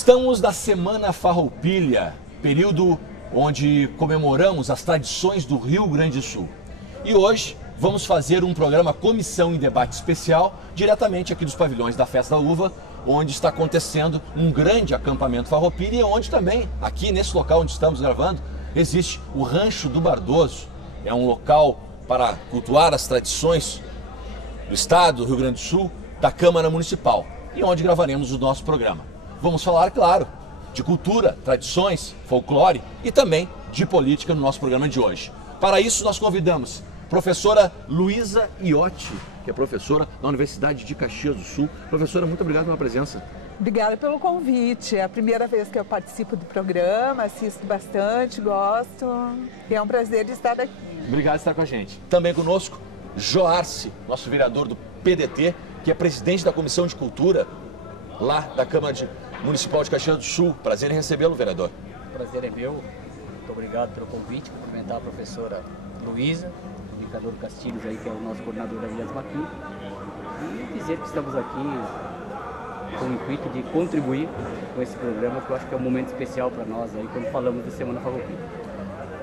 Estamos na Semana Farroupilha, período onde comemoramos as tradições do Rio Grande do Sul. E hoje vamos fazer um programa Comissão em Debate Especial, diretamente aqui dos pavilhões da Festa da Uva, onde está acontecendo um grande acampamento farroupilha e onde também, aqui nesse local onde estamos gravando, existe o Rancho do Bardoso. É um local para cultuar as tradições do estado do Rio Grande do Sul, da Câmara Municipal, e onde gravaremos o nosso programa. Vamos falar, claro, de cultura, tradições, folclore e também de política no nosso programa de hoje. Para isso nós convidamos professora Luísa Iotti, que é professora da Universidade de Caxias do Sul. Professora, muito obrigado pela presença. Obrigada pelo convite. É a primeira vez que eu participo do programa, assisto bastante, gosto. E é um prazer estar aqui. Obrigado por estar com a gente. Também conosco, Joarce, nosso vereador do PDT, que é presidente da Comissão de Cultura lá da Câmara Municipal de Caxias do Sul. Prazer em recebê-lo, vereador. O prazer é meu. Muito obrigado pelo convite. Cumprimentar a professora Luísa, o Ricardo Castilhos, aí, que é o nosso coordenador da 25ª. E dizer que estamos aqui com o intuito de contribuir com esse programa, que eu acho que é um momento especial para nós aí quando falamos da Semana Farroupilha.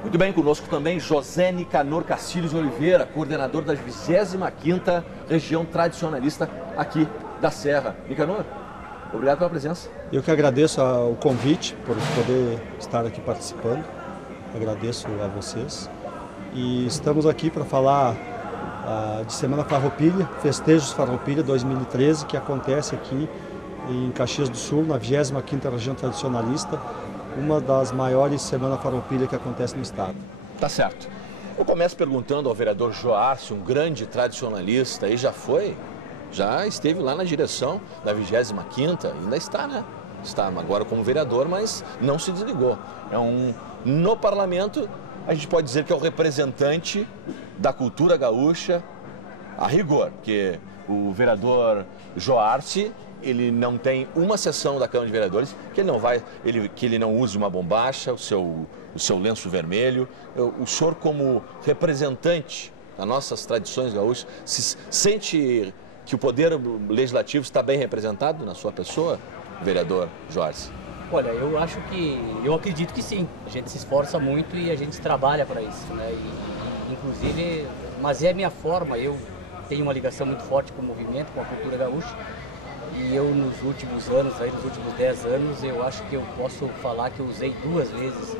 Muito bem, conosco também José Nicanor Castilhos Oliveira, coordenador da 25ª Região Tradicionalista aqui da Serra. Nicanor, obrigado pela presença. Eu que agradeço o convite por poder estar aqui participando. Agradeço a vocês. E estamos aqui para falar de Semana Farroupilha, Festejos Farroupilha 2013, que acontece aqui em Caxias do Sul, na 25ª Região Tradicionalista, uma das maiores Semana Farroupilha que acontece no estado. Tá certo. Eu começo perguntando ao vereador Joarce, um grande tradicionalista, e já esteve lá na direção da 25ª, ainda está, né? Está agora como vereador, mas não se desligou. No parlamento, a gente pode dizer que é o representante da cultura gaúcha a rigor, porque o vereador Joarce, ele não tem uma sessão da Câmara de Vereadores que ele não use uma bombacha, o seu lenço vermelho. O senhor, como representante das nossas tradições gaúchas, se sente que o poder legislativo está bem representado na sua pessoa, vereador Joarce? Olha, eu acredito que sim. A gente se esforça muito e a gente trabalha para isso, né? Inclusive, mas é a minha forma. Eu tenho uma ligação muito forte com o movimento, com a cultura gaúcha. E eu, nos últimos anos, nos últimos 10 anos, eu acho que eu posso falar que eu usei 2 vezes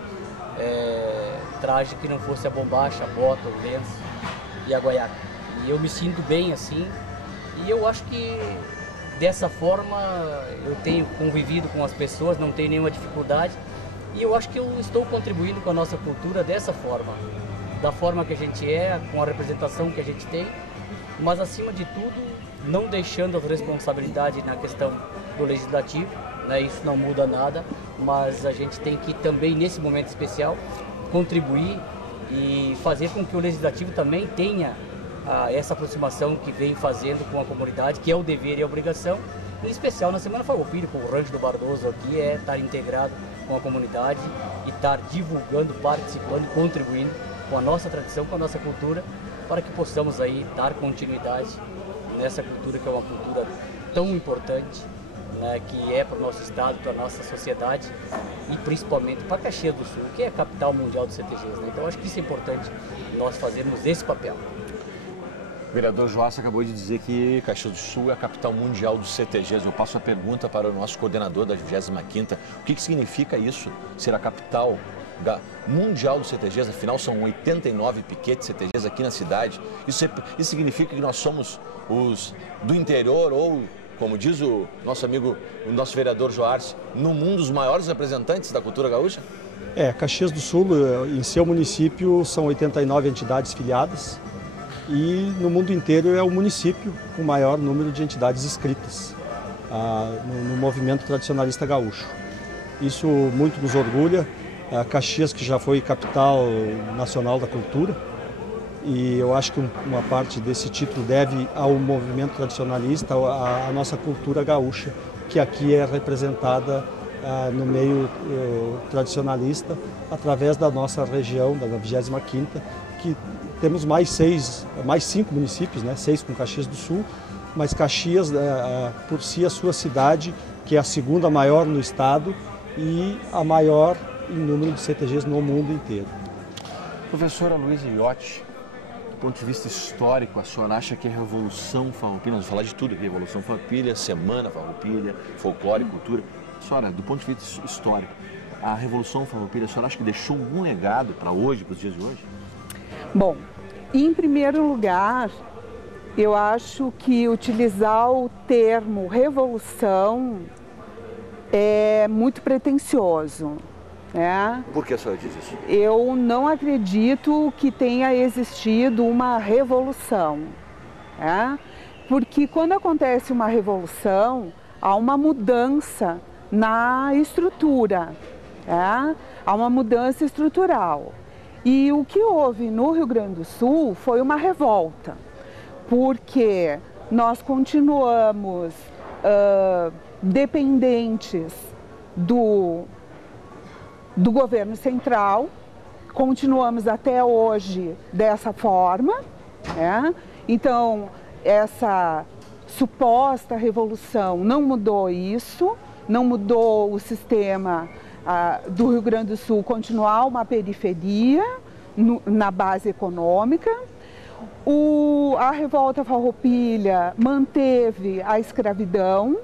traje que não fosse a bombacha, a bota, o lenço e a guaiaca. E eu me sinto bem assim. E eu acho que dessa forma eu tenho convivido com as pessoas, não tenho nenhuma dificuldade. E eu acho que eu estou contribuindo com a nossa cultura dessa forma. Da forma que a gente é, com a representação que a gente tem. Mas, acima de tudo, não deixando a responsabilidade na questão do legislativo, né? Isso não muda nada, mas a gente tem que também, nesse momento especial, contribuir e fazer com que o legislativo também tenha essa aproximação que vem fazendo com a comunidade, que é o dever e a obrigação, em especial na Semana Farroupilha, com o Rancho do Bardoso aqui, é estar integrado com a comunidade e estar divulgando, participando, contribuindo com a nossa tradição, com a nossa cultura, para que possamos aí dar continuidade nessa cultura, que é uma cultura tão importante, né, que é para o nosso estado, para a nossa sociedade e principalmente para Caxias do Sul, que é a capital mundial dos CTGs, né? Então acho que isso é importante, nós fazermos esse papel. O vereador Joarce acabou de dizer que Caxias do Sul é a capital mundial dos CTGs. Eu passo a pergunta para o nosso coordenador da 25ª. O que significa isso, ser a capital mundial dos CTGs? Afinal, são 89 piquetes CTGs aqui na cidade. Isso significa que nós somos os do interior ou, como diz o nosso vereador Joarce, no mundo os maiores representantes da cultura gaúcha? Caxias do Sul, em seu município, são 89 entidades filiadas e no mundo inteiro é o município com o maior número de entidades inscritas no movimento tradicionalista gaúcho. Isso muito nos orgulha. Caxias, que já foi capital nacional da cultura, e eu acho que uma parte desse título deve ao movimento tradicionalista, à nossa cultura gaúcha, que aqui é representada no meio tradicionalista através da nossa região, da 25ª, que temos mais 5 municípios, né? 6 com Caxias do Sul, mas Caxias, por si, a sua cidade, que é a segunda maior no estado e a maior em número de CTGs no mundo inteiro. Professora Luísa Iotti, do ponto de vista histórico, a senhora acha que a Revolução Farroupilha, nós vamos falar de tudo aqui, Revolução Farroupilha, Semana Farroupilha, folclore, cultura, senhora, do ponto de vista histórico, a Revolução Farroupilha, a senhora acha que deixou algum legado para hoje, para os dias de hoje? Bom, em primeiro lugar, eu acho que utilizar o termo revolução é muito pretensioso. Por que a senhora diz isso? Eu não acredito que tenha existido uma revolução. Porque quando acontece uma revolução, há uma mudança na estrutura. Há uma mudança estrutural. E o que houve no Rio Grande do Sul foi uma revolta, porque nós continuamos dependentes do governo central, continuamos até hoje dessa forma, Então, essa suposta revolução não mudou isso, não mudou o sistema do Rio Grande do Sul continuar uma periferia na base econômica. A revolta farroupilha manteve a escravidão,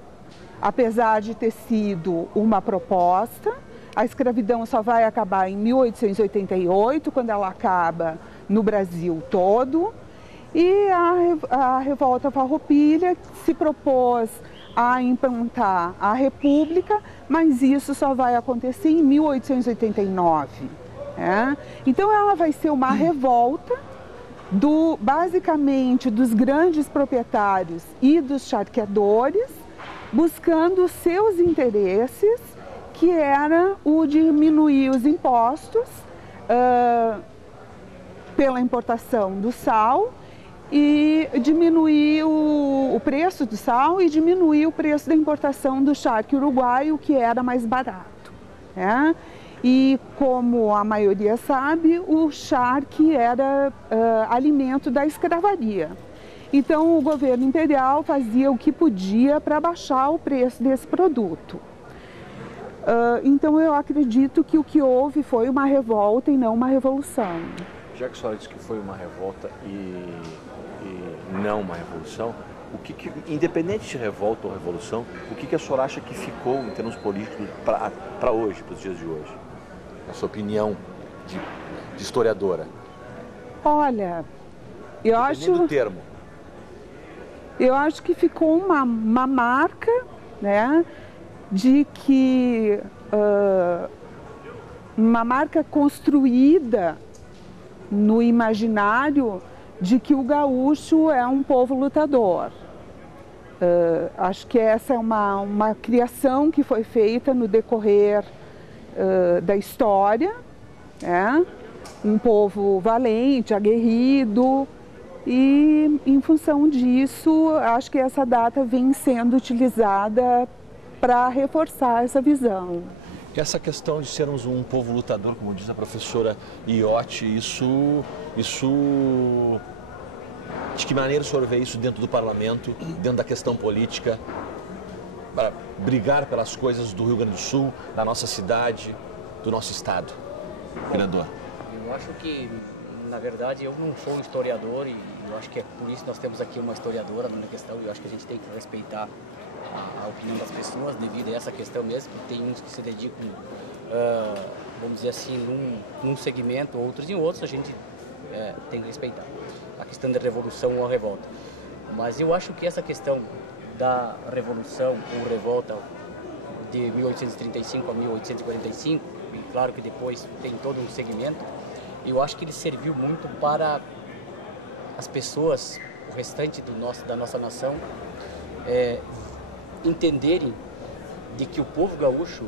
apesar de ter sido uma proposta. A escravidão só vai acabar em 1888, quando ela acaba no Brasil todo. E a revolta farroupilha se propôs a implantar a República, mas isso só vai acontecer em 1889. Então ela vai ser uma revolta basicamente dos grandes proprietários e dos charqueadores, buscando seus interesses, que era o de diminuir os impostos pela importação do sal e diminuir o preço do sal e diminuir o preço da importação do charque uruguaio, que era mais barato. E como a maioria sabe, o charque era alimento da escravaria. Então o governo imperial fazia o que podia para baixar o preço desse produto. Então eu acredito que o que houve foi uma revolta e não uma revolução. Já que a senhora disse que foi uma revolta e não uma revolução, independente de revolta ou revolução, o que a senhora acha que ficou em termos políticos para hoje, para os dias de hoje? Na sua opinião de historiadora. Olha, eu acho que ficou uma marca, de que uma marca construída no imaginário de que o gaúcho é um povo lutador. Acho que essa é uma criação que foi feita no decorrer da história, um povo valente, aguerrido, e em função disso, acho que essa data vem sendo utilizada para reforçar essa visão. Essa questão de sermos um povo lutador, como diz a professora Iotti, isso de que maneira o senhor vê isso dentro do parlamento, dentro da questão política, para brigar pelas coisas do Rio Grande do Sul, da nossa cidade, do nosso estado? Vereador. Eu acho que, na verdade, eu não sou um historiador e eu acho que é por isso que nós temos aqui uma historiadora na questão. Eu acho que a gente tem que respeitar a opinião das pessoas devido a essa questão mesmo, porque tem uns que se dedicam, vamos dizer assim, num segmento, outros em outros, a gente tem que respeitar a questão da revolução ou a revolta. Mas eu acho que essa questão da revolução ou revolta de 1835 a 1845, e claro que depois tem todo um segmento, eu acho que ele serviu muito para as pessoas, o restante da nossa nação, entenderem de que o povo gaúcho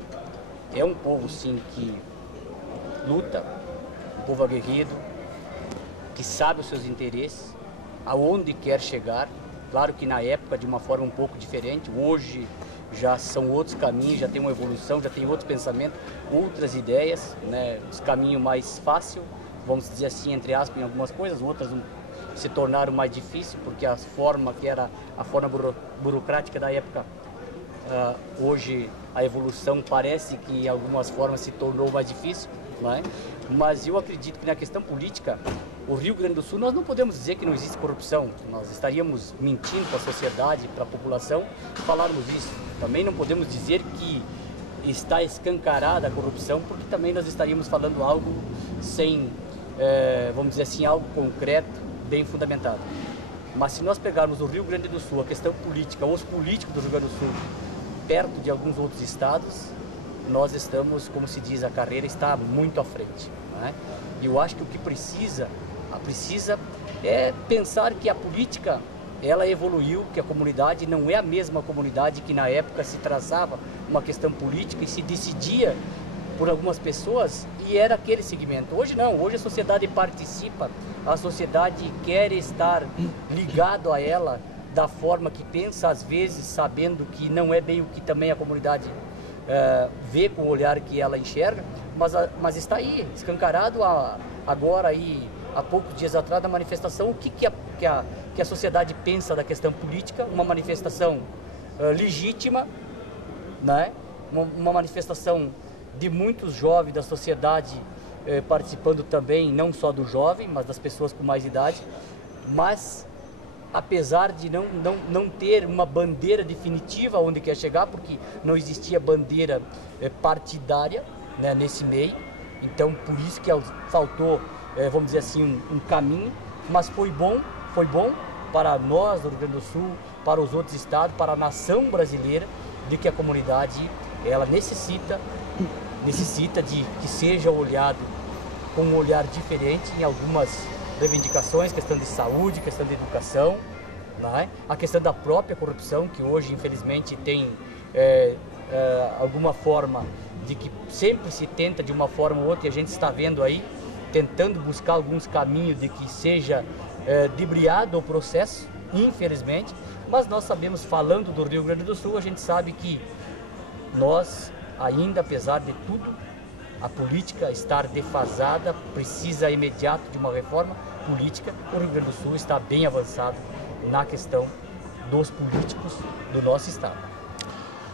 é um povo, sim, que luta, um povo aguerrido, que sabe os seus interesses, aonde quer chegar. Claro que na época de uma forma um pouco diferente, hoje já são outros caminhos, já tem uma evolução, já tem outros pensamentos, outras ideias, os caminhos mais fácil, vamos dizer assim, entre aspas, em algumas coisas, outras se tornaram mais difíceis, porque a forma que era a forma burocrática da época hoje a evolução parece que em algumas formas se tornou mais difícil, não é? Mas eu acredito que na questão política, o Rio Grande do Sul, nós não podemos dizer que não existe corrupção. Nós estaríamos mentindo para a sociedade, para a população, falarmos isso. Também não podemos dizer que está escancarada a corrupção, porque também nós estaríamos falando algo sem, vamos dizer assim, algo concreto, bem fundamentado. Mas se nós pegarmos o Rio Grande do Sul, a questão política, os políticos do Rio Grande do Sul, perto de alguns outros estados, nós estamos, como se diz, a carreira está muito à frente, não é? E eu acho que o que precisa é pensar que a política, ela evoluiu, que a comunidade não é a mesma comunidade que na época se traçava uma questão política e se decidia por algumas pessoas e era aquele segmento. Hoje não, hoje a sociedade participa, a sociedade quer estar ligado a ela da forma que pensa, às vezes sabendo que não é bem o que também a comunidade vê com o olhar que ela enxerga, mas está aí, escancarado agora aí, há poucos dias atrás da manifestação, o que a sociedade pensa da questão política, uma manifestação legítima, né? Uma manifestação de muitos jovens da sociedade participando também, não só do jovem, mas das pessoas com mais idade, mas apesar de não ter uma bandeira definitiva onde quer chegar, porque não existia bandeira partidária, né, nesse meio, então por isso que faltou, vamos dizer assim, um caminho, mas foi bom para nós do Rio Grande do Sul, para os outros estados, para a nação brasileira, de que a comunidade, ela necessita de que seja olhado com um olhar diferente em algumas reivindicações, questão de saúde, questão de educação, né? A questão da própria corrupção, que hoje infelizmente tem alguma forma de que sempre se tenta de uma forma ou outra, e a gente está vendo aí, tentando buscar alguns caminhos de que seja debriado o processo, infelizmente, mas nós sabemos, falando do Rio Grande do Sul, a gente sabe que nós ainda, apesar de tudo, a política estar defasada, precisa imediato de uma reforma política. O Rio Grande do Sul está bem avançado na questão dos políticos do nosso estado.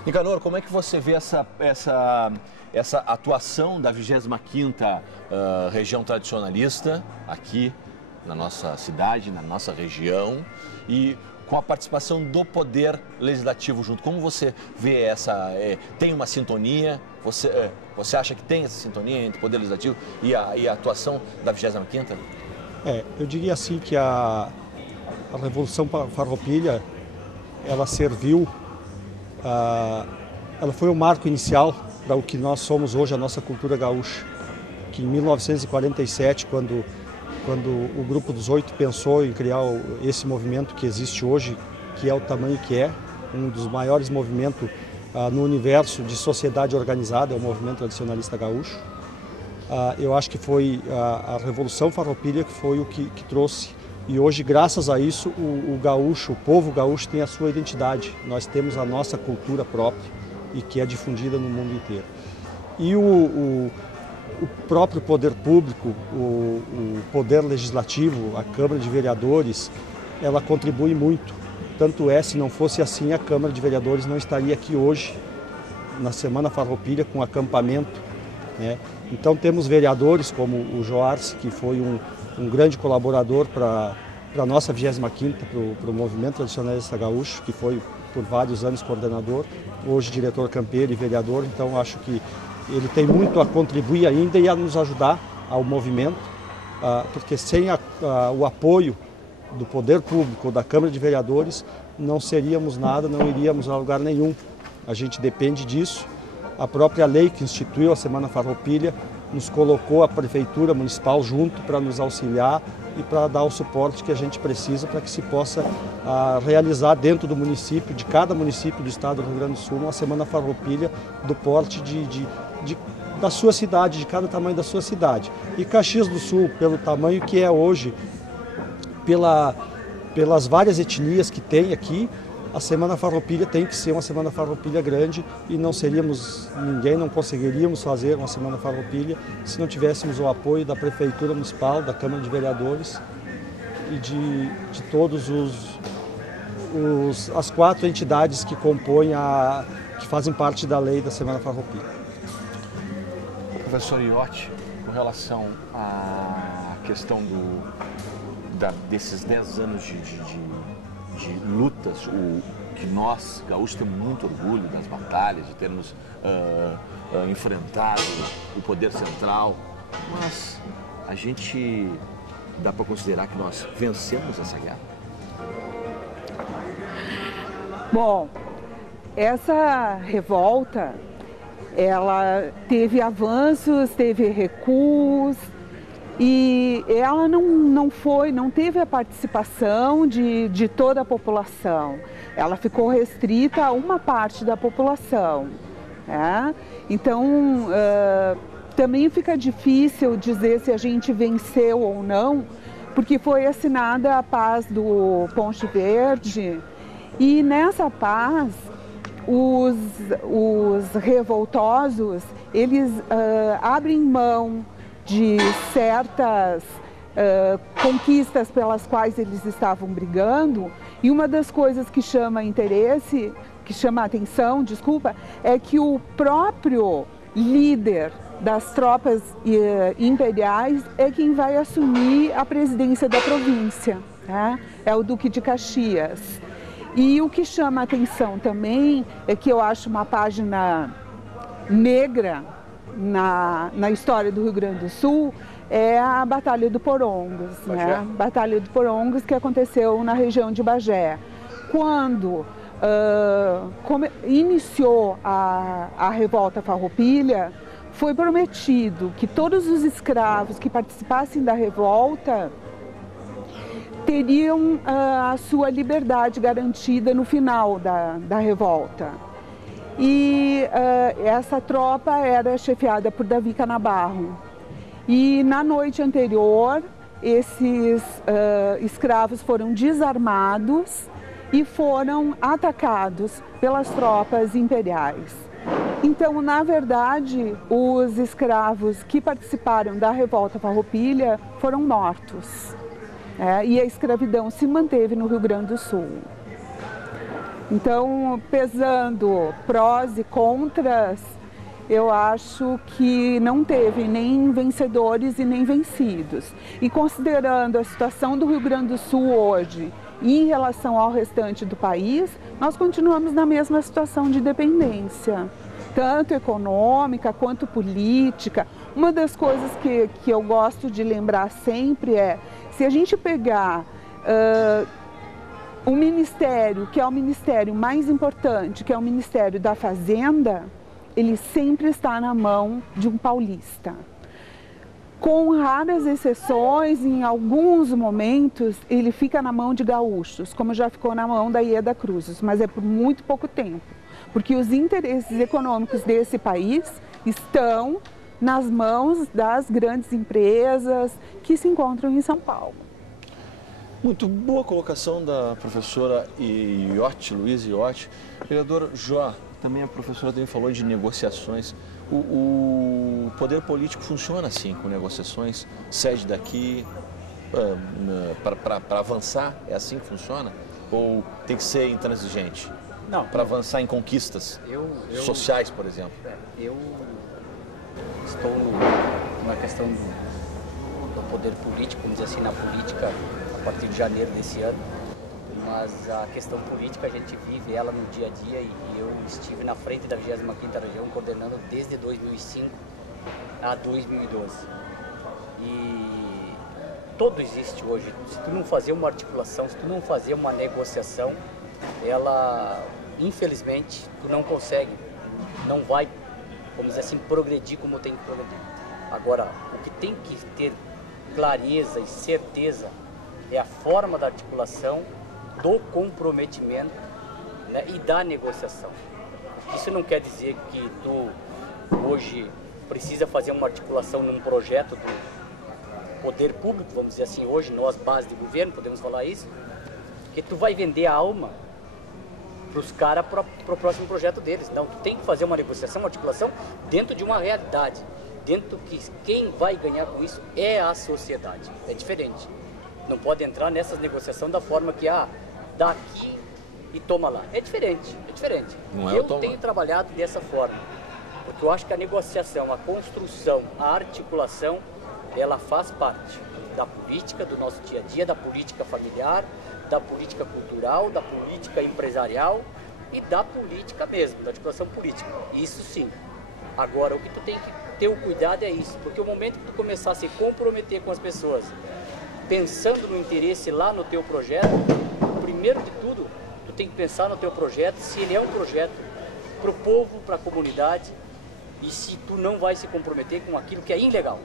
Nicanor, como é que você vê essa atuação da 25ª região tradicionalista aqui na nossa cidade, na nossa região, e com a participação do Poder Legislativo junto? Como você vê essa... tem uma sintonia? Você acha que tem essa sintonia entre o Poder Legislativo e a atuação da 25ª? Eu diria assim que a Revolução Farroupilha, ela serviu, ela foi um marco inicial para o que nós somos hoje, a nossa cultura gaúcha. Que em 1947, quando o Grupo dos 8 pensou em criar esse movimento que existe hoje, que é o tamanho que é, um dos maiores movimentos no universo de sociedade organizada, é o movimento tradicionalista gaúcho. Eu acho que foi a Revolução Farroupilha que foi o que trouxe. E hoje, graças a isso, o gaúcho, o povo gaúcho tem a sua identidade. Nós temos a nossa cultura própria e que é difundida no mundo inteiro. E o próprio poder público, o poder legislativo, a Câmara de Vereadores, ela contribui muito. Tanto se não fosse assim, a Câmara de Vereadores não estaria aqui hoje, na Semana Farroupilha, com acampamento, né? Então temos vereadores como o Joarce, que foi um grande colaborador para a nossa 25ª, para o Movimento Tradicionalista Gaúcho, que foi por vários anos coordenador, hoje diretor campeiro e vereador. Então acho que ele tem muito a contribuir ainda e a nos ajudar ao movimento, porque sem o apoio do poder público ou da Câmara de Vereadores, não seríamos nada, não iríamos a lugar nenhum. A gente depende disso. A própria lei que instituiu a Semana Farroupilha nos colocou a Prefeitura Municipal junto para nos auxiliar e para dar o suporte que a gente precisa para que se possa realizar dentro do município, de cada município do estado do Rio Grande do Sul, uma Semana Farroupilha do porte da sua cidade, de cada tamanho da sua cidade. E Caxias do Sul, pelo tamanho que é hoje, pelas várias etnias que tem aqui, a Semana Farroupilha tem que ser uma Semana Farroupilha grande e não conseguiríamos fazer uma Semana Farroupilha se não tivéssemos o apoio da Prefeitura Municipal, da Câmara de Vereadores e de todos as 4 entidades que compõem que fazem parte da lei da Semana Farroupilha. Professor Iotti, com relação à questão desses 10 anos de lutas, que nós, gaúchos, temos muito orgulho das batalhas, de termos enfrentado o poder central, mas a gente dá para considerar que nós vencemos essa guerra? Bom, essa revolta, ela teve avanços, teve recuos, e ela não teve a participação de toda a população. Ela ficou restrita a uma parte da população. Né? Então, também fica difícil dizer se a gente venceu ou não, porque foi assinada a paz do Ponte Verde, e nessa paz, os revoltosos, eles abrem mão de certas conquistas pelas quais eles estavam brigando, e uma das coisas que chama interesse, que chama atenção, desculpa, é que o próprio líder das tropas imperiais é quem vai assumir a presidência da província, né? É o Duque de Caxias. E o que chama atenção também é que eu acho uma página negra na história do Rio Grande do Sul, é a Batalha do Porongos, né? Batalha do Porongos, que aconteceu na região de Bagé. Quando iniciou a revolta farroupilha, foi prometido que todos os escravos que participassem da revolta teriam a sua liberdade garantida no final da revolta. E essa tropa era chefiada por Davi Canabarro. E na noite anterior, esses escravos foram desarmados e foram atacados pelas tropas imperiais. Então, na verdade, os escravos que participaram da revolta farroupilha foram mortos. E a escravidão se manteve no Rio Grande do Sul. Então, pesando prós e contras, eu acho que não teve nem vencedores e nem vencidos. E considerando a situação do Rio Grande do Sul hoje, em relação ao restante do país, nós continuamos na mesma situação de dependência, tanto econômica quanto política. Uma das coisas que eu gosto de lembrar sempre é, se a gente pegar o ministério, que é o ministério mais importante, que é o Ministério da Fazenda, ele sempre está na mão de um paulista. Com raras exceções, em alguns momentos, ele fica na mão de gaúchos, como já ficou na mão da Ieda Cruzes, mas é por muito pouco tempo, porque os interesses econômicos desse país estão nas mãos das grandes empresas que se encontram em São Paulo. Muito boa colocação da professora Iotti, Luiz Iotti. Vereador Jó, também a professora também falou de negociações. O poder político funciona assim, com negociações, cede daqui para avançar, é assim que funciona? Ou tem que ser intransigente? Não. Para avançar em conquistas sociais, por exemplo? Eu estou numa questão do poder político, vamos dizer assim, na política, a partir de janeiro desse ano. Mas a questão política a gente vive ela no dia a dia, e eu estive na frente da 25ª região coordenando desde 2005 a 2012. E todo existe hoje. Se tu não fazer uma articulação, se tu não fazer uma negociação, ela, infelizmente, tu não consegue, não vai, vamos dizer assim, progredir como tem que progredir. Agora, o que tem que ter clareza e certeza é a forma da articulação, do comprometimento, né, e da negociação. Isso não quer dizer que tu hoje precisa fazer uma articulação num projeto do poder público, vamos dizer assim, hoje nós, base de governo, podemos falar isso, que tu vai vender a alma para os caras para o próximo projeto deles. Não, tu tem que fazer uma negociação, uma articulação dentro de uma realidade, dentro que quem vai ganhar com isso é a sociedade, é diferente. Não pode entrar nessas negociações da forma que, daqui e toma lá. É diferente, é diferente. Não é eu tenho trabalhado dessa forma, porque eu acho que a negociação, a construção, a articulação, ela faz parte da política, do nosso dia a dia, da política familiar, da política cultural, da política empresarial e da política mesmo, da articulação política. Isso sim. Agora, o que tu tem que ter o cuidado é isso, porque o momento que tu começar a se comprometer com as pessoas, pensando no interesse lá no teu projeto, primeiro de tudo, tu tem que pensar no teu projeto, se ele é um projeto para o povo, para a comunidade, e se tu não vai se comprometer com aquilo que é ilegal.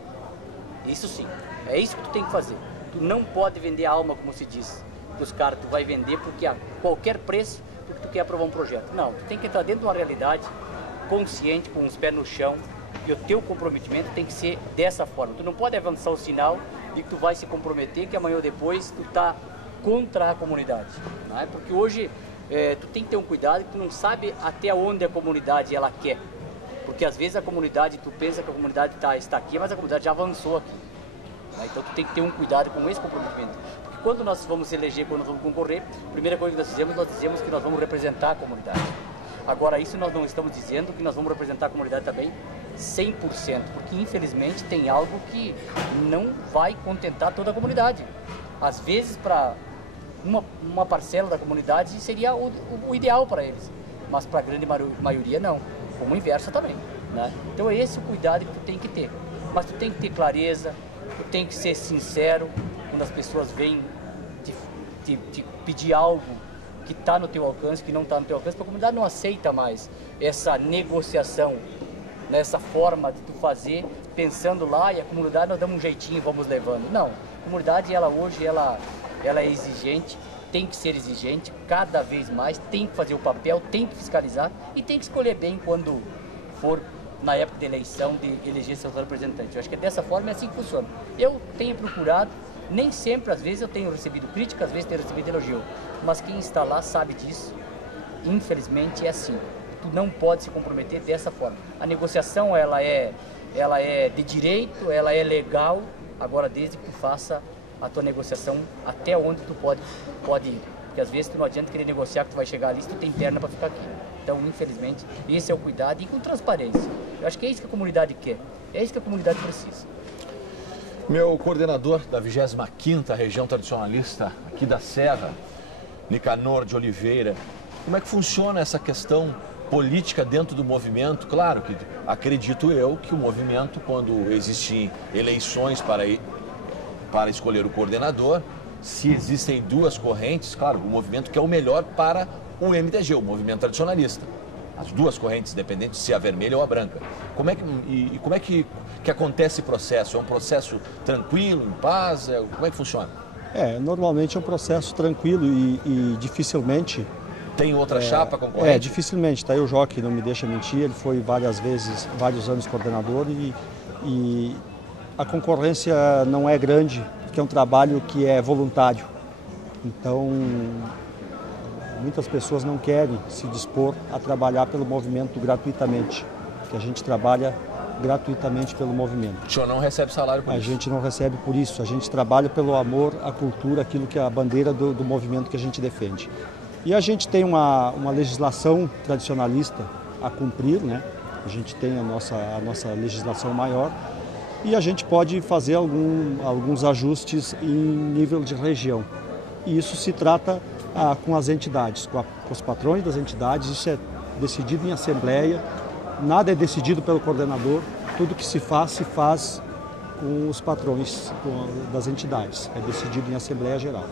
Isso sim, é isso que tu tem que fazer. Tu não pode vender a alma, como se diz, dos caras, tu vai vender porque a qualquer preço, porque tu quer aprovar um projeto. Não, tu tem que entrar dentro de uma realidade consciente, com os pés no chão, e o teu comprometimento tem que ser dessa forma. Tu não pode avançar o sinal de que tu vai se comprometer, que amanhã ou depois tu tá contra a comunidade, não é? Porque hoje tu tem que ter um cuidado, que tu não sabe até onde a comunidade ela quer. Porque às vezes a comunidade, tu pensa que a comunidade está aqui, mas a comunidade já avançou aqui. Né? Então tu tem que ter um cuidado com esse comprometimento. Porque quando nós vamos eleger, quando nós vamos concorrer, a primeira coisa que nós dizemos que nós vamos representar a comunidade. Agora, isso nós não estamos dizendo que nós vamos representar a comunidade também 100%, porque infelizmente tem algo que não vai contentar toda a comunidade. Às vezes, para uma parcela da comunidade seria o ideal para eles, mas para a grande maioria não, como o inverso também, né? Então é esse o cuidado que tu tem que ter, mas tu tem que ter clareza, tu tem que ser sincero quando as pessoas vêm te pedir algo que está no teu alcance, que não está no teu alcance, porque a comunidade não aceita mais essa negociação, nessa forma de tu fazer, pensando lá, e a comunidade nós damos um jeitinho, vamos levando. Não, a comunidade hoje é exigente, tem que ser exigente, cada vez mais, tem que fazer o papel, tem que fiscalizar e tem que escolher bem quando for na época de eleição, de eleger seus representantes. Eu acho que dessa forma é assim que funciona. Eu tenho procurado, nem sempre, às vezes eu tenho recebido crítica, às vezes tenho recebido elogio, mas quem está lá sabe disso. Infelizmente é assim. Tu não pode se comprometer dessa forma. A negociação ela é de direito, ela é legal, agora desde que tu faça a tua negociação até onde tu pode ir. Porque às vezes tu não adianta querer negociar que tu vai chegar ali se tu tem perna para ficar aqui. Então, infelizmente, esse é o cuidado e com transparência. Eu acho que é isso que a comunidade quer, é isso que a comunidade precisa. Meu coordenador da 25ª Região Tradicionalista aqui da Serra, Nicanor de Oliveira, como é que funciona essa questão política dentro do movimento? Claro que acredito eu que o movimento, quando existem eleições para escolher o coordenador, se existem duas correntes, claro, o movimento que é o melhor para o MTG, o movimento tradicionalista. As duas correntes, independente se a vermelha ou a branca. Como é que acontece esse processo? É um processo tranquilo, em paz? Como é que funciona? Normalmente é um processo tranquilo e dificilmente... Tem outra chapa concorrente? Dificilmente. Tá aí o Joque, não me deixa mentir, ele foi vários anos coordenador e a concorrência não é grande, porque é um trabalho que é voluntário. Então, muitas pessoas não querem se dispor a trabalhar pelo movimento gratuitamente, porque a gente trabalha gratuitamente pelo movimento. O senhor não recebe salário por isso? A gente não recebe por isso, a gente trabalha pelo amor à cultura, aquilo que é a bandeira do movimento que a gente defende. E a gente tem uma legislação tradicionalista a cumprir, né? A gente tem a nossa legislação maior e a gente pode fazer alguns ajustes em nível de região. E isso se trata com as entidades, com os patrões das entidades, isso é decidido em assembleia, nada é decidido pelo coordenador, tudo que se faz com os patrões das entidades, é decidido em assembleia geral.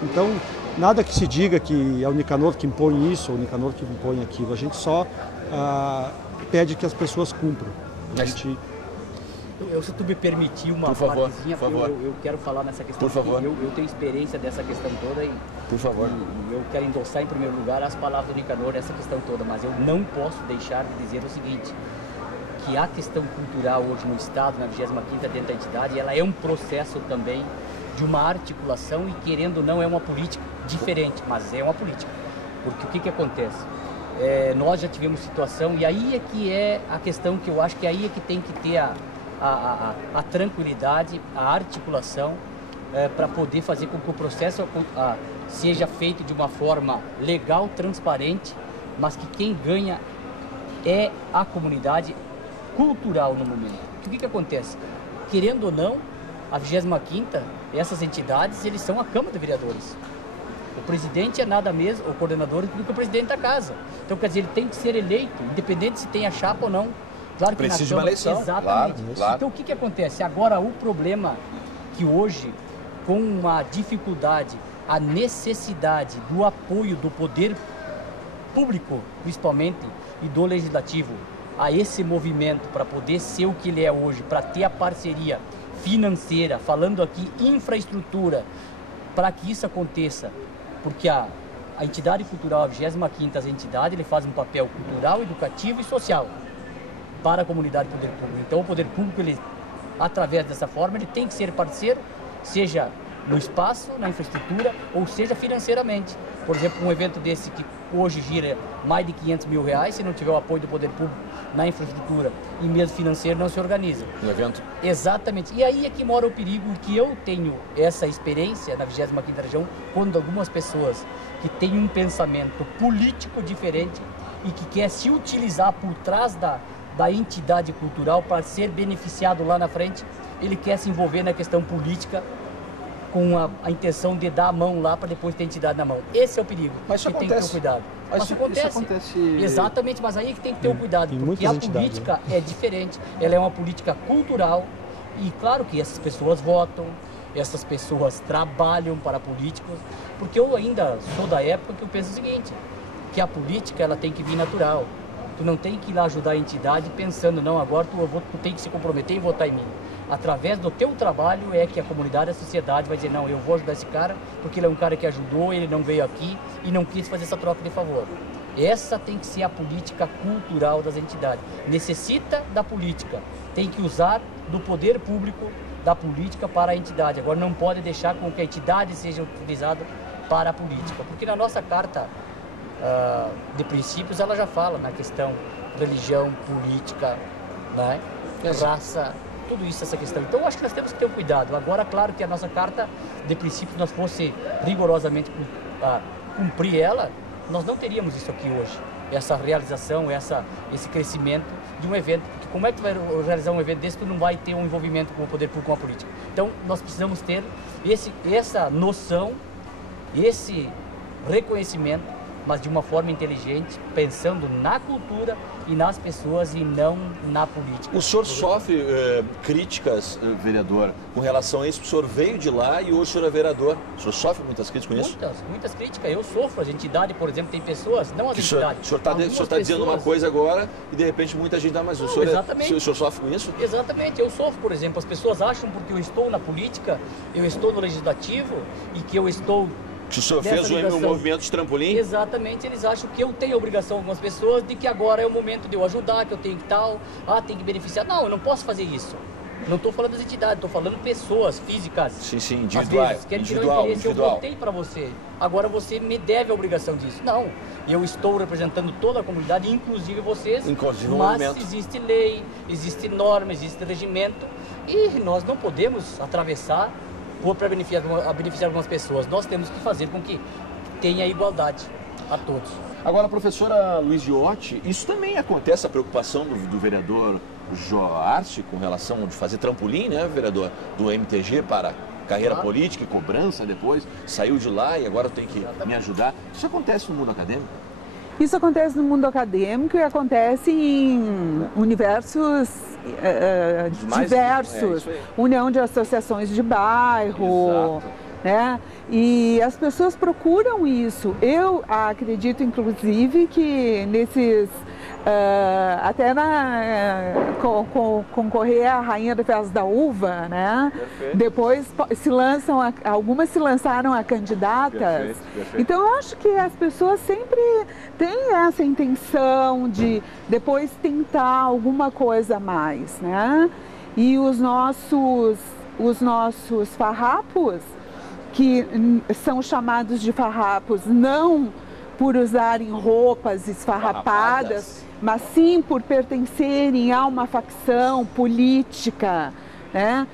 Então, nada que se diga que é o Nicanor que impõe isso, ou o Nicanor que impõe aquilo, a gente só pede que as pessoas cumpram. Se tu me permitir uma partezinha, eu quero falar nessa questão. Por favor. Eu tenho experiência dessa questão toda e, por favor. E eu quero endossar em primeiro lugar as palavras do Nicanor nessa questão toda, mas eu não posso deixar de dizer o seguinte, que a questão cultural hoje no Estado, na 25ª dentro da entidade, ela é um processo também de uma articulação e, querendo ou não, é uma política diferente, mas é uma política. Porque o que acontece? Nós já tivemos situação, e aí é que é a questão que eu acho que aí é que tem que ter a tranquilidade, a articulação para poder fazer com que o processo seja feito de uma forma legal, transparente, mas que quem ganha é a comunidade cultural no momento. O que acontece? Querendo ou não, a 25ª, essas entidades, eles são a Câmara de Vereadores. O presidente é nada mesmo, o coordenador, do que o presidente da casa. Então, quer dizer, ele tem que ser eleito, independente se tem a chapa ou não. Claro que precisa de uma eleição. Exatamente. Claro. Então, o que acontece? Agora, o problema que hoje, com a dificuldade, a necessidade do apoio do poder público, principalmente, e do legislativo, a esse movimento para poder ser o que ele é hoje, para ter a parceria financeira, falando aqui infraestrutura, para que isso aconteça, porque a entidade cultural, a 25ª entidade, ele faz um papel cultural, educativo e social para a comunidade e poder público. Então o poder público, ele, através dessa forma, ele tem que ser parceiro, seja no espaço, na infraestrutura, ou seja financeiramente. Por exemplo, um evento desse que hoje gira mais de 500 mil reais, se não tiver o apoio do poder público na infraestrutura e mesmo financeiro, não se organiza. Um evento? Exatamente. E aí é que mora o perigo, que eu tenho essa experiência na 25ª região, quando algumas pessoas que têm um pensamento político diferente e que quer se utilizar por trás da entidade cultural para ser beneficiado lá na frente, ele quer se envolver na questão política com a intenção de dar a mão lá para depois ter a entidade na mão. Esse é o perigo. Mas isso que acontece. Tem que ter um cuidado. Mas isso acontece. Exatamente, mas aí que tem que ter um cuidado, porque a política é diferente. Ela é uma política cultural e claro que essas pessoas votam, essas pessoas trabalham para políticos, porque eu ainda sou da época que eu penso o seguinte, que a política ela tem que vir natural. Tu não tem que ir lá ajudar a entidade pensando, não, agora tu tem que se comprometer em votar em mim. Através do teu trabalho é que a comunidade, a sociedade vai dizer, não, eu vou ajudar esse cara porque ele é um cara que ajudou, ele não veio aqui e não quis fazer essa troca de favor. Essa tem que ser a política cultural das entidades. Necessita da política, tem que usar do poder público, da política para a entidade. Agora não pode deixar com que a entidade seja utilizada para a política, porque na nossa carta de princípios ela já fala na questão religião, política, né? Raça, tudo isso, essa questão. Então, eu acho que nós temos que ter um cuidado. Agora, claro que a nossa carta de princípios, nós fosse rigorosamente cumprir ela, nós não teríamos isso aqui hoje. Essa realização, esse crescimento de um evento. Porque como é que tu vai realizar um evento desse, tu não vai ter um envolvimento com o poder público, com a política. Então, nós precisamos ter essa noção, esse reconhecimento, mas de uma forma inteligente, pensando na cultura e nas pessoas e não na política. O senhor sofre críticas, vereador, com relação a isso? O senhor veio de lá e hoje o senhor é vereador. O senhor sofre muitas críticas com isso? Muitas críticas. Eu sofro. A entidade, por exemplo, tem pessoas, não as entidades. O senhor está dizendo uma coisa agora e de repente muita gente dá, mas o senhor sofre com isso? Exatamente. Eu sofro, por exemplo. As pessoas acham porque eu estou na política, eu estou no legislativo e que eu estou... Que o senhor fez um movimento de trampolim? Exatamente, eles acham que eu tenho a obrigação, algumas pessoas, de que agora é o momento de eu ajudar, que eu tenho que tal, tem que beneficiar. Não, eu não posso fazer isso. Não estou falando das entidades, estou falando pessoas físicas. Sim, individuais. Eu votei para você, agora você me deve a obrigação disso. Não, eu estou representando toda a comunidade, inclusive vocês, mas existe lei, existe norma, existe regimento e nós não podemos atravessar para beneficiar algumas pessoas. Nós temos que fazer com que tenha igualdade a todos. Agora, professora Luiz Giotti, isso também acontece, a preocupação do vereador Joarte com relação de fazer trampolim, né, vereador, do MTG para carreira política e cobrança depois, saiu de lá e agora tem que me ajudar. Isso acontece no mundo acadêmico? Isso acontece no mundo acadêmico e acontece em universos diversos, união de associações de bairro, né? E as pessoas procuram isso. Eu acredito, inclusive, que nesses até concorrer à Rainha da Festa da Uva, né? Perfeito. Depois algumas se lançaram a candidatas. Perfeito. Então eu acho que as pessoas sempre têm essa intenção de depois tentar alguma coisa a mais, né? E os nossos farrapos, que são chamados de farrapos não por usarem roupas esfarrapadas, mas sim por pertencerem a uma facção política, né?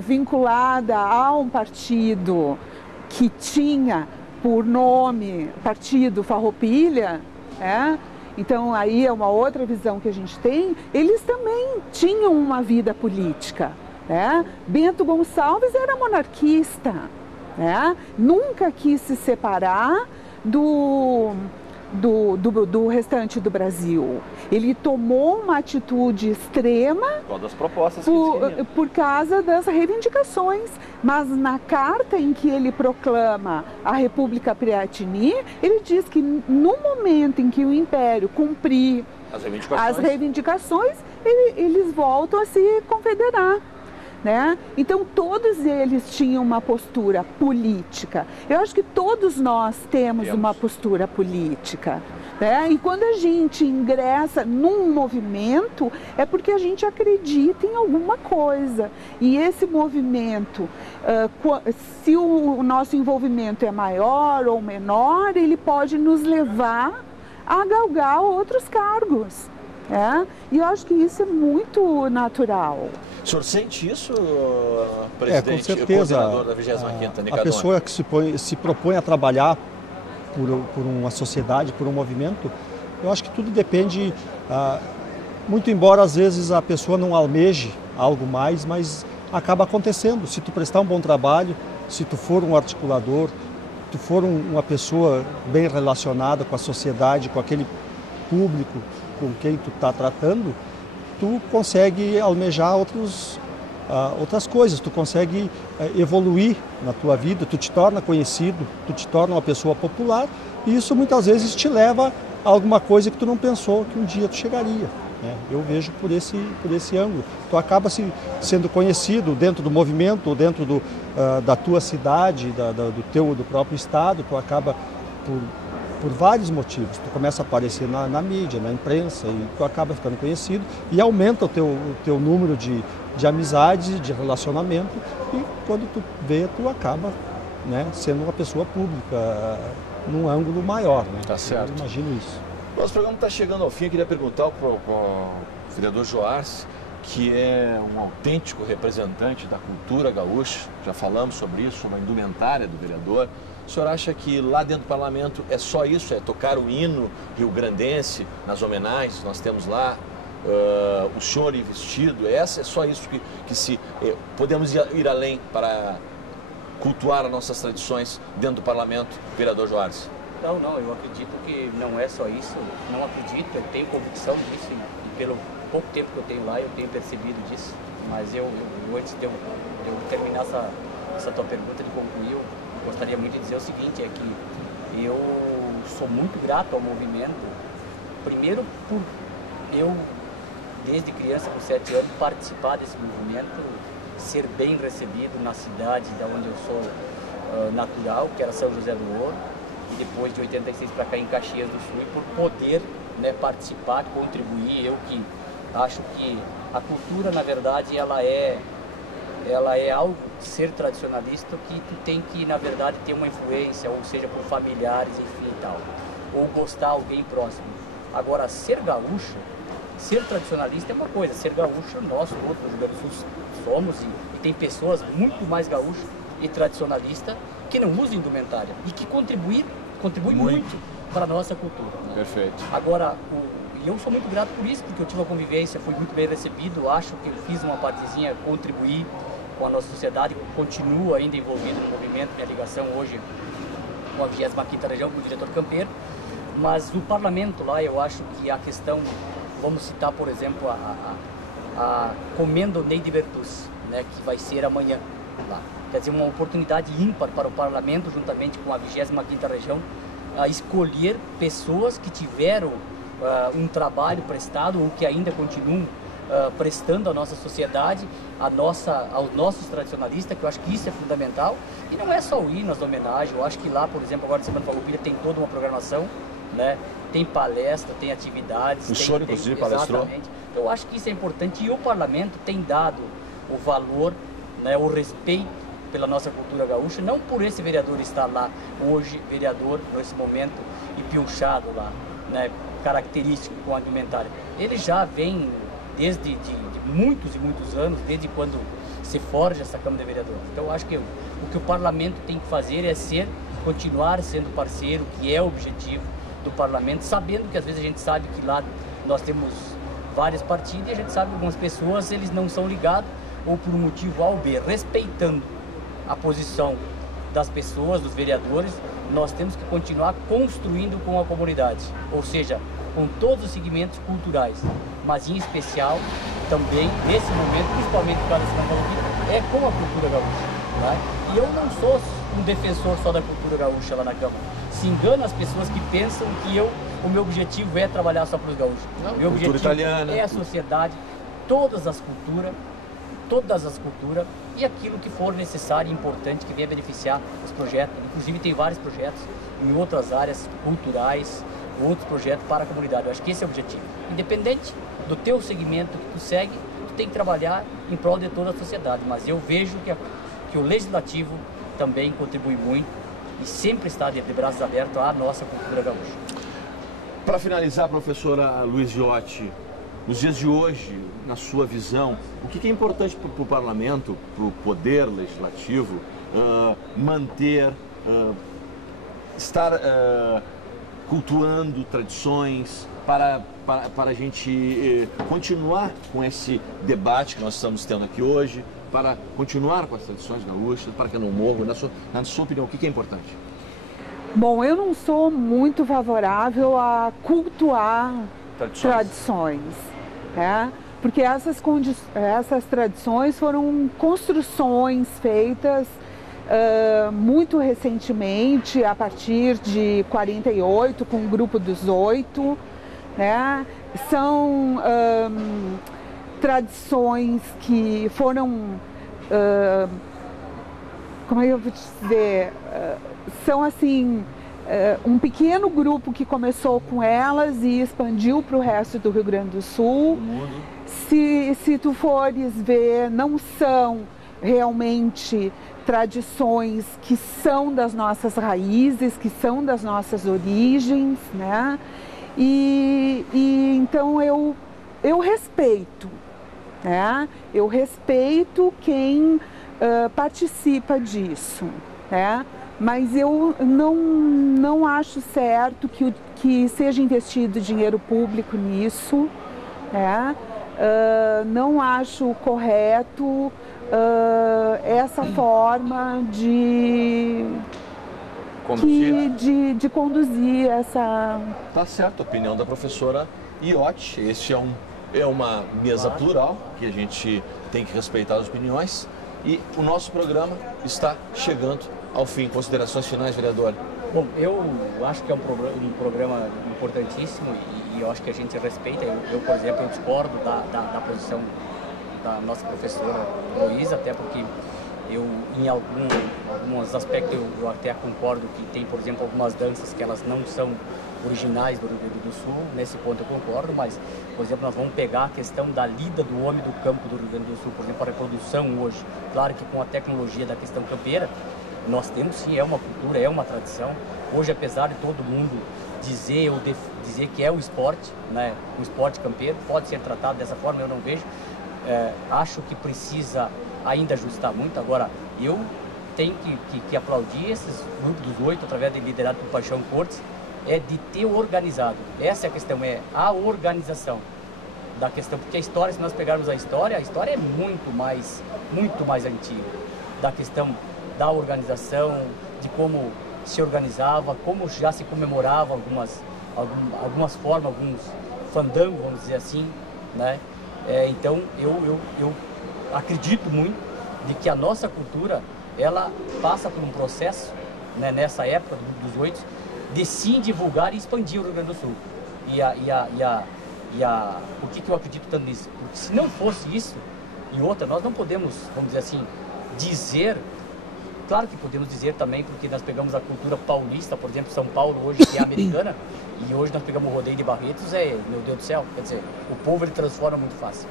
vinculada a um partido que tinha por nome Partido Farroupilha, então aí é uma outra visão que a gente tem, eles também tinham uma vida política. Bento Gonçalves era monarquista, nunca quis se separar do restante do Brasil. Ele tomou uma atitude extrema das propostas por causa das reivindicações. Mas na carta em que ele proclama a República Piratini, ele diz que no momento em que o Império cumprir as reivindicações, eles voltam a se confederar. Então todos eles tinham uma postura política. Eu acho que todos nós temos uma postura política. E quando a gente ingressa num movimento, é porque a gente acredita em alguma coisa. E esse movimento, se o nosso envolvimento é maior ou menor, ele pode nos levar a galgar outros cargos. E eu acho que isso é muito natural. O senhor sente isso, presidente, com certeza, coordenador da 25ª Nicadona? A pessoa que se propõe a trabalhar por uma sociedade, por um movimento, eu acho que tudo depende, muito embora às vezes a pessoa não almeje algo mais, mas acaba acontecendo. Se tu prestar um bom trabalho, se tu for um articulador, tu for uma pessoa bem relacionada com a sociedade, com aquele público com quem tu está tratando, tu consegue almejar outras coisas, tu consegue evoluir na tua vida, tu te torna conhecido, tu te torna uma pessoa popular, e isso muitas vezes te leva a alguma coisa que tu não pensou que um dia tu chegaria. Eu vejo por esse ângulo. Tu acaba sendo conhecido dentro do movimento, dentro da tua cidade, do próprio estado, tu acaba por vários motivos. Tu começa a aparecer na mídia, na imprensa, e tu acaba ficando conhecido e aumenta o teu número de amizades, de relacionamento, e quando tu vê, tu acaba sendo uma pessoa pública num ângulo maior. Tá certo. Eu imagino isso. Nosso programa está chegando ao fim. Eu queria perguntar para o vereador Joarce, que é um autêntico representante da cultura gaúcha, já falamos sobre isso, sobre a indumentária do vereador. O senhor acha que lá dentro do parlamento é só isso? É tocar o hino rio-grandense nas homenagens que nós temos lá? O senhor ir vestido? É só isso que podemos ir além para cultuar as nossas tradições dentro do parlamento, vereador Joarce? Não, eu acredito que não é só isso. Não acredito, eu tenho convicção disso e pelo pouco tempo que eu tenho lá eu tenho percebido disso. Mas eu antes de eu terminar essa tua pergunta, de concluir, eu gostaria muito de dizer o seguinte, é que eu sou muito grato ao movimento, primeiro por eu, desde criança, com 7 anos, participar desse movimento, ser bem recebido na cidade da onde eu sou natural, que era São José do Ouro, e depois de 86 para cá em Caxias do Sul, e por poder participar, contribuir. Eu que acho que a cultura, na verdade, ela é algo de ser tradicionalista que tu tem que, na verdade, ter uma influência, ou seja, por familiares, enfim e tal, ou gostar alguém próximo. Agora, ser gaúcho, ser tradicionalista é uma coisa, ser gaúcho, nós outros do Rio Grande do Sul somos, e tem pessoas muito mais gaúchas e tradicionalistas que não usam indumentária e que contribuem muito para a nossa cultura. Perfeito. Agora, eu sou muito grato por isso, porque eu tive uma convivência, fui muito bem recebido, acho que eu fiz uma partezinha, contribuir com a nossa sociedade, continuo ainda envolvido no movimento, minha ligação hoje com a 25ª Região, com o diretor Campeiro, mas o parlamento lá, eu acho que a questão, vamos citar, por exemplo, a Comendo Neide Bertus, que vai ser amanhã lá. Quer dizer, uma oportunidade ímpar para o parlamento, juntamente com a 25ª Região, a escolher pessoas que tiveram um trabalho prestado ou que ainda continuam prestando à nossa sociedade, aos nossos tradicionalistas, que eu acho que isso é fundamental. E não é só o hino, as homenagens. Eu acho que lá, por exemplo, agora de Semana Farroupilha tem toda uma programação, tem palestra, tem atividades. O senhor, inclusive, palestrou. Exatamente. Eu acho que isso é importante, e o parlamento tem dado o valor, o respeito pela nossa cultura gaúcha, não por esse vereador estar lá hoje, vereador nesse momento, e piochado lá, característico com a indumentária. Ele já vem desde de muitos e muitos anos, desde quando se forja essa Câmara de Vereadores. Então eu acho que o que o parlamento tem que fazer é continuar sendo parceiro, que é o objetivo do parlamento, sabendo que às vezes a gente sabe que lá nós temos vários partidos e a gente sabe que algumas pessoas eles não são ligados ou por um motivo A ou B, respeitando a posição das pessoas, dos vereadores, nós temos que continuar construindo com a comunidade, ou seja, com todos os segmentos culturais, mas em especial também, nesse momento, principalmente para a é com a cultura gaúcha. Né? E eu não sou um defensor só da cultura gaúcha lá na Câmara. Se engana as pessoas que pensam que o meu objetivo é trabalhar só para os gaúchos. Não, meu objetivo italiana, é a sociedade, todas as culturas e aquilo que for necessário e importante que venha beneficiar os projetos. Inclusive tem vários projetos em outras áreas culturais, outros projetos para a comunidade. Eu acho que esse é o objetivo. Independente do teu segmento que tu segue, tu tem que trabalhar em prol de toda a sociedade. Mas eu vejo que o Legislativo também contribui muito e sempre está de braços abertos à nossa cultura gaúcha. Para finalizar, professora Luiz Giotti, nos dias de hoje, na sua visão, o que é importante para o parlamento, para o poder legislativo, manter, estar cultuando tradições, para a gente continuar com esse debate que nós estamos tendo aqui hoje, para continuar com as tradições gaúchas, para que não morram? Na sua opinião, o que é importante? Bom, eu não sou muito favorável a cultuar tradições, né? Porque essas tradições foram construções feitas muito recentemente, a partir de 48, com o Grupo dos 8, né? São tradições que foram, como eu vou dizer, são assim, um pequeno grupo que começou com elas e expandiu para o resto do Rio Grande do Sul. Se tu fores ver, não são realmente tradições que são das nossas raízes, que são das nossas origens, né? E então eu respeito, né? Eu respeito quem participa disso, né? Mas eu não acho certo que seja investido dinheiro público nisso, né? Não acho correto essa forma de conduzir essa... Tá certo, a opinião da professora Giotti. Este é uma mesa plural, que a gente tem que respeitar as opiniões, e o nosso programa está chegando ao fim. Considerações finais, vereador? Bom, eu acho que é um programa importantíssimo e eu acho que a gente respeita. Eu por exemplo, eu discordo da posição da nossa professora Luísa, até porque eu, em alguns aspectos, eu até concordo que tem, por exemplo, algumas danças que elas não são originais do Rio Grande do Sul. Nesse ponto eu concordo, mas, por exemplo, nós vamos pegar a questão da lida do homem do campo do Rio Grande do Sul, por exemplo, a reprodução hoje. Claro que com a tecnologia da questão campeira, nós temos sim, é uma cultura, é uma tradição. Hoje, apesar de todo mundo dizer que é o esporte, né, o esporte campeiro, pode ser tratado dessa forma, eu não vejo. Acho que precisa ainda ajustar muito. Agora, eu tenho que aplaudir esses grupos dos 8, através de liderado por Paixão Cortes, de ter organizado. Essa é a questão, é a organização da questão, porque a história, se nós pegarmos a história é muito mais antiga, da questão da organização, de como se organizava, como já se comemorava algumas formas, alguns fandangos, vamos dizer assim, né? Então eu acredito muito de que a nossa cultura, ela passa por um processo, né, nessa época dos 8, de sim divulgar e expandir o Rio Grande do Sul. Por que eu acredito tanto nisso? Porque se não fosse isso, e outra, nós não podemos, vamos dizer assim, dizer, claro que podemos dizer também, porque nós pegamos a cultura paulista, por exemplo, São Paulo hoje, que é americana, e hoje nós pegamos o rodeio de Barretos, meu Deus do céu, quer dizer, o povo ele transforma muito fácil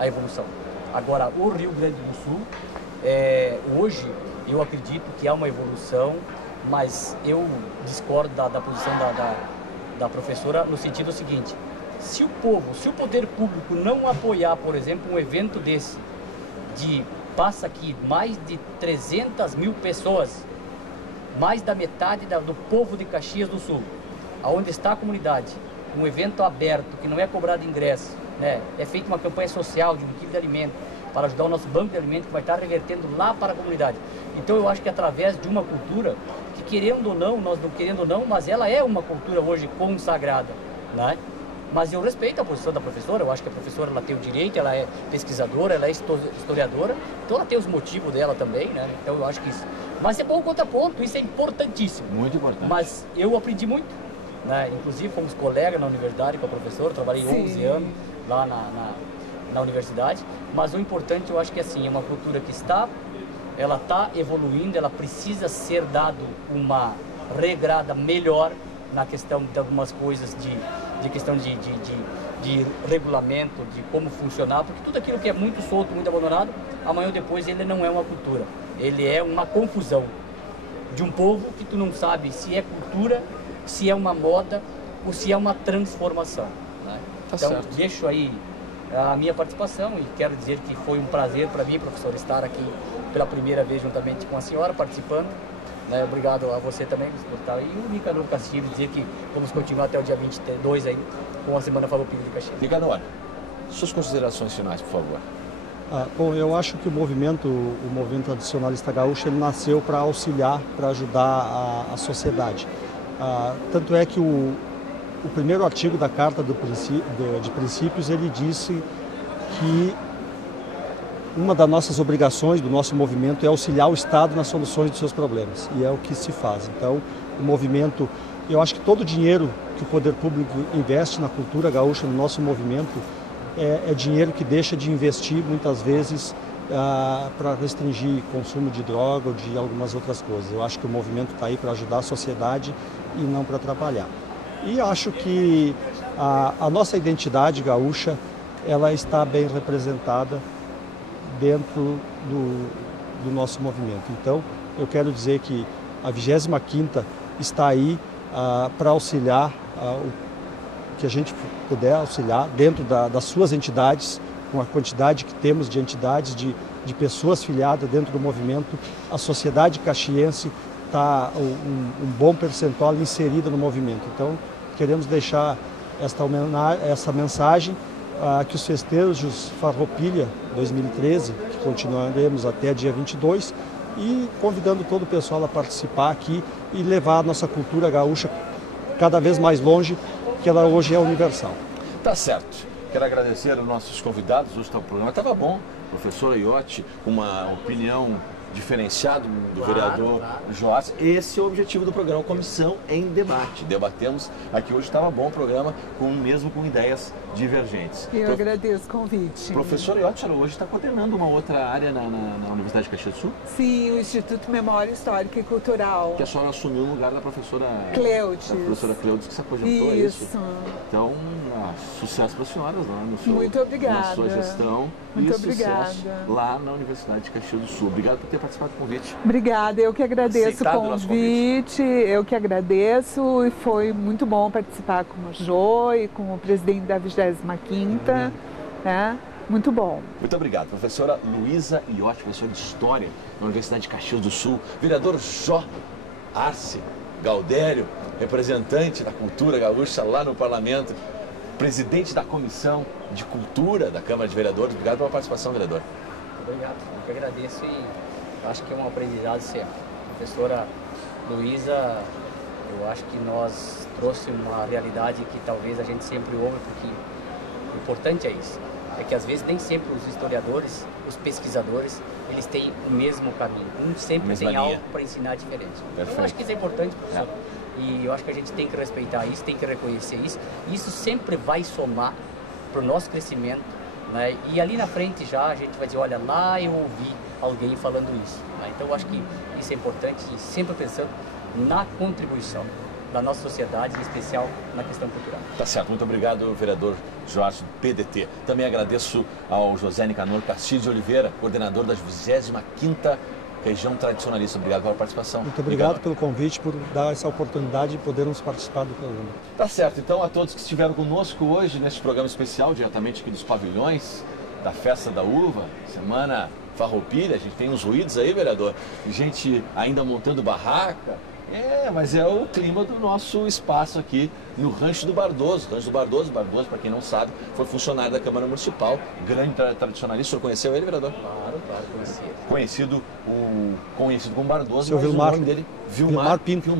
a evolução. Agora, o Rio Grande do Sul, hoje eu acredito que há uma evolução, mas eu discordo da posição da professora no sentido seguinte: se o poder público não apoiar, por exemplo, um evento desse, de passa aqui mais de 300 mil pessoas, mais da metade do povo de Caxias do Sul, aonde está a comunidade, um evento aberto, que não é cobrado ingresso, né? É feita uma campanha social de um quilo de alimento, para ajudar o nosso banco de alimentos, que vai estar revertendo lá para a comunidade. Então eu acho que através de uma cultura, que querendo ou não, nós não querendo ou não, mas ela é uma cultura hoje consagrada, né? Mas eu respeito a posição da professora, eu acho que a professora ela tem o direito, ela é pesquisadora, ela é historiadora, então ela tem os motivos dela também, né? Então eu acho que isso... Mas é bom contraponto, isso é importantíssimo. Muito importante. Mas eu aprendi muito, né? Inclusive fomos colegas na universidade com a professora, trabalhei 11 anos lá na universidade, mas o importante eu acho que assim, é uma cultura que ela está evoluindo, ela precisa ser dado uma regrada melhor na questão de algumas coisas de questão de regulamento, de como funcionar, porque tudo aquilo que é muito solto, muito abandonado, amanhã ou depois ele não é uma cultura, ele é uma confusão de um povo que tu não sabe se é cultura, se é uma moda ou se é uma transformação, né? Tá então, certo. Deixo aí a minha participação e quero dizer que foi um prazer para mim, professor, estar aqui pela primeira vez juntamente com a senhora, participando. Né? Obrigado a você também por estar aí. E o Nicanor Castilho dizer que vamos continuar até o dia 22 aí com a Semana Farroupilha de Caxias. Nicanor, suas considerações finais, por favor. Bom, eu acho que o movimento tradicionalista gaúcho, ele nasceu para auxiliar, para ajudar a sociedade. Tanto é que o primeiro artigo da Carta de Princípios, ele disse que uma das nossas obrigações do nosso movimento é auxiliar o Estado nas soluções dos seus problemas, e é o que se faz. Então, o movimento, eu acho que todo o dinheiro que o poder público investe na cultura gaúcha, no nosso movimento, é dinheiro que deixa de investir, muitas vezes, para restringir consumo de droga ou de algumas outras coisas. Eu acho que o movimento está aí para ajudar a sociedade e não para atrapalhar. E acho que a nossa identidade gaúcha, ela está bem representada dentro do nosso movimento. Então, eu quero dizer que a 25ª está aí para auxiliar o que a gente puder auxiliar dentro das suas entidades, com a quantidade que temos de entidades, de pessoas filiadas dentro do movimento. A sociedade caxiense está um bom percentual inserida no movimento. Então, queremos deixar essa mensagem que os festejos Farroupilha 2013, que continuaremos até dia 22, e convidando todo o pessoal a participar aqui e levar a nossa cultura gaúcha cada vez mais longe, que ela hoje é universal. Tá certo. Quero agradecer aos nossos convidados. Hoje o programa estava bom. Professor Iotti, com uma opinião diferenciada do vereador Joás. Esse é o objetivo do programa Comissão em Debate. Debatemos aqui hoje, estava bom o programa, mesmo com ideias divergentes. Eu agradeço o convite. Professor Iotti, hoje está coordenando uma outra área na Universidade de Caxias do Sul? Sim, o Instituto Memória Histórica e Cultural. Que a senhora assumiu no lugar da professora Cleudes. A professora Cleudes, que se aposentou, é isso? Então, sucesso para as senhoras lá Muito obrigada. na sua gestão. Muito obrigada. Sucesso lá na Universidade de Caxias do Sul. Obrigado por ter participado do convite. Obrigada, eu que agradeço o convite, eu que agradeço, e foi muito bom participar com o Jô e com o presidente da 25ª, né? Muito bom. Muito obrigado, professora Luísa Iotti, professora de História na Universidade de Caxias do Sul, vereador Jó Arce Galdério, representante da cultura gaúcha lá no Parlamento, presidente da Comissão de Cultura da Câmara de Vereadores. Obrigado pela participação, vereador. Obrigado, eu que agradeço e acho que é um aprendizado sempre. Professora Luísa, eu acho que nós trouxe uma realidade que talvez a gente sempre ouve, porque o importante é isso. É que às vezes nem sempre os historiadores, os pesquisadores, eles têm o mesmo caminho. Um sempre tem algo para ensinar diferente. Perfeito. Eu acho que isso é importante, professor. E eu acho que a gente tem que respeitar isso, tem que reconhecer isso. E isso sempre vai somar para o nosso crescimento, né? E ali na frente já a gente vai dizer, olha, lá eu ouvi alguém falando isso, né? Então eu acho que isso é importante e sempre pensando na contribuição da nossa sociedade, em especial na questão cultural. Tá certo, muito obrigado, vereador Jorge, PDT. Também agradeço ao José Nicanor Castilho de Oliveira, coordenador da 25ª Região Tradicionalista. Obrigado pela participação. Muito obrigado pelo convite, por dar essa oportunidade de podermos participar do programa. Tá certo, então a todos que estiveram conosco hoje neste programa especial, diretamente aqui dos pavilhões da Festa da Uva, Semana Farroupilha, a gente tem uns ruídos aí, vereador, gente ainda montando barraca. Mas é o clima do nosso espaço aqui no Rancho do Bardoso. Rancho do Bardoso, para quem não sabe, foi funcionário da Câmara Municipal, grande tradicionalista. O senhor conheceu ele, vereador? Claro, conhecia. Conhecido como Bardoso, Seu mas Vilmar, o nome dele, Vilmar Pinto.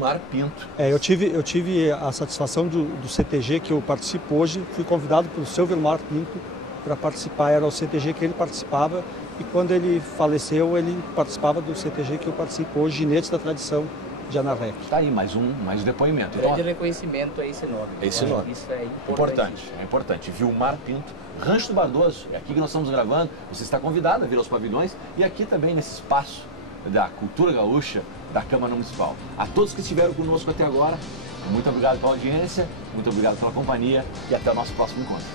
Eu tive a satisfação do CTG que eu participo hoje, fui convidado pelo seu Vilmar Pinto para participar, era o CTG que ele participava, e quando ele faleceu, ele participava do CTG que eu participo hoje, Ginetes da Tradição de Anarrec. Está aí mais um depoimento. Grande reconhecimento a esse nome. Esse nome. Isso é importante. É importante. Vilmar Pinto, Rancho do Bardoso, é aqui que nós estamos gravando. Você está convidado a vir aos pavilhões e aqui também nesse espaço da cultura gaúcha da Câmara Municipal. A todos que estiveram conosco até agora, muito obrigado pela audiência, muito obrigado pela companhia e até o nosso próximo encontro.